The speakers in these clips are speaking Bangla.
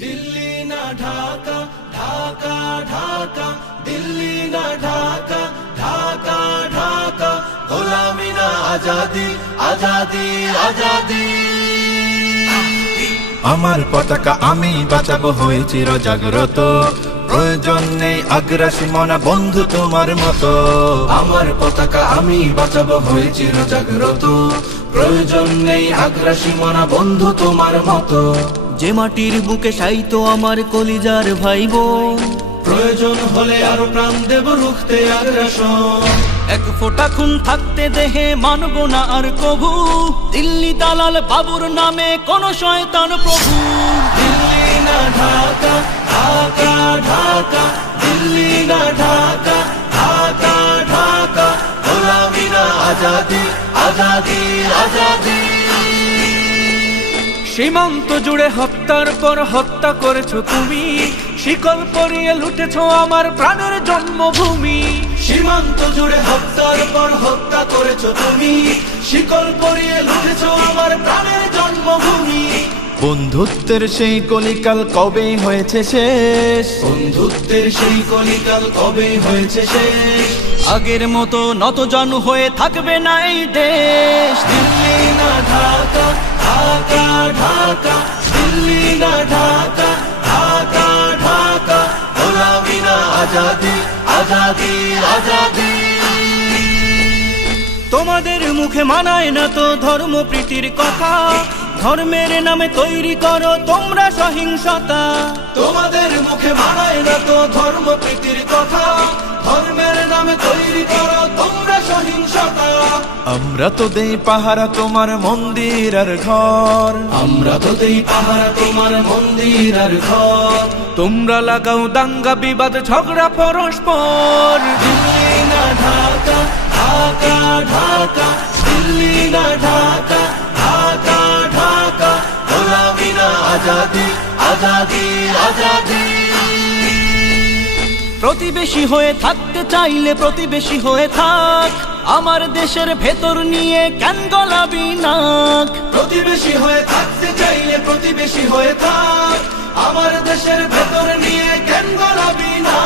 দিল্লি না ঢাকা, ঢাকা ঢাকা, দিল্লি না ঢাকা, ঢাকা ঢাকা, গোলামি না আজাদি, আজাদি আজাদি। আমার পতাকা আমি বাঁচাবো হয়ে চির জাগ্রত, প্রয়োজন নেই আগ্রাসী মনা বন্ধু তোমার মতো। আমার পতাকা আমি বাঁচাবো হয়ে চির জাগ্রত, প্রয়োজন নেই আগ্রাসী মনা বন্ধু তোমার মতো। যে মাটির বুকে সাইতো আমার কলিজার ভাইবো, প্রয়োজন হলে আরো প্রাণ দেব রুখতে আগ্রাসন। এক ফোঁটা খুন থাকতে দেহে মানব না আর কভু, দিল্লি দালাল বাবুর নামে কোন শয়তান প্রভু। দিল্লি না ঢাকা, ঢাকা ঢাকা, দিল্লি না ঢাকা, ঢাকা ঢাকা, গোলামি না আজাদি, আজাদি আজাদি। সীমান্ত জুড়ে হত্যার পর হত্যা করেছো তুমি, শিকল পরিয়ে লুটেছো আমার প্রাণের জন্মভূমি। সীমান্ত জুড়ে হত্যার পর হত্যা করেছো তুমি, শিকল পরিয়ে লুটেছো আমার প্রাণের জন্মভূমি। বন্ধুত্বের সেই কলিকাল কবে হয়েছে শেষ, বন্ধুত্বের সেই কলিকাল কবে হয়েছে শেষ। আগের মতো নতজানু হয়ে থাকবে না এই দেশ। দিল্লি না ঢাকা, ঢাকা ঢাকা, দিল্লি না ঢাকা, ঢাকা ঢাকা, গোলামি না আজাদি, আজাদি আজাদি। তোমাদের মুখে মানায় না তো ধর্মপ্রীতির কথা, ধর্মের নামে তৈরি করো তোমরা সহিংসতা। তোমাদের মুখে মানায় না তো ধর্মপ্রীতির কথা, ধর্মের নামে তৈরি করো তোমরা সহিংসতা। আমরা তো দেই পাহারা তোমার মন্দির আর ঘর, আমরা তো দেই পাহারা তোমার মন্দির আর ঘর। তোমরা লাগাও দাঙ্গা বিবাদ ঝগড়া পরস্পর। দিল্লি না ঢাকা, ঢাকা ঢাকা, দিল্লি না ঢাকা, ঢাকা ঢাকা, গোলামি না আজাদি, আজাদি আজাদি। প্রতিবেশী হয়ে থাকতে চাইলে প্রতিবেশী হয়ে থাক, আমার দেশের ভেতর নিয়ে কেন গলাবি নাক। প্রতিবেশী হয়ে থাকতে চাইলে প্রতিবেশী হয়ে থাক, আমার দেশের ভেতর নিয়ে কেন গলাবি না।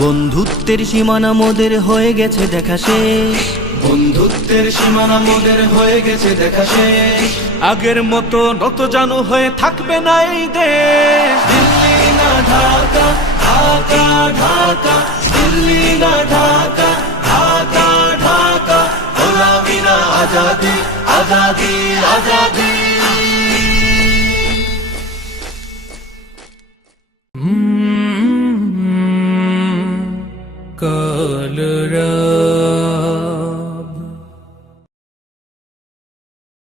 বন্ধুত্বের সীমানা মোদের হয়ে গেছে দেখা শেষ, বন্ধুত্বের সীমানা মোদের হয়ে গেছে দেখা শেষ। আগের মতো নতজানু হয়ে থাকবে না এই দেশ। দিল্লি না ঢাকা, ঢাকা ঢাকা, দিল্লি না ঢাকা, ঢাকা ঢাকা, গোলামি না আজাদি, আজাদি আজাদি। কাল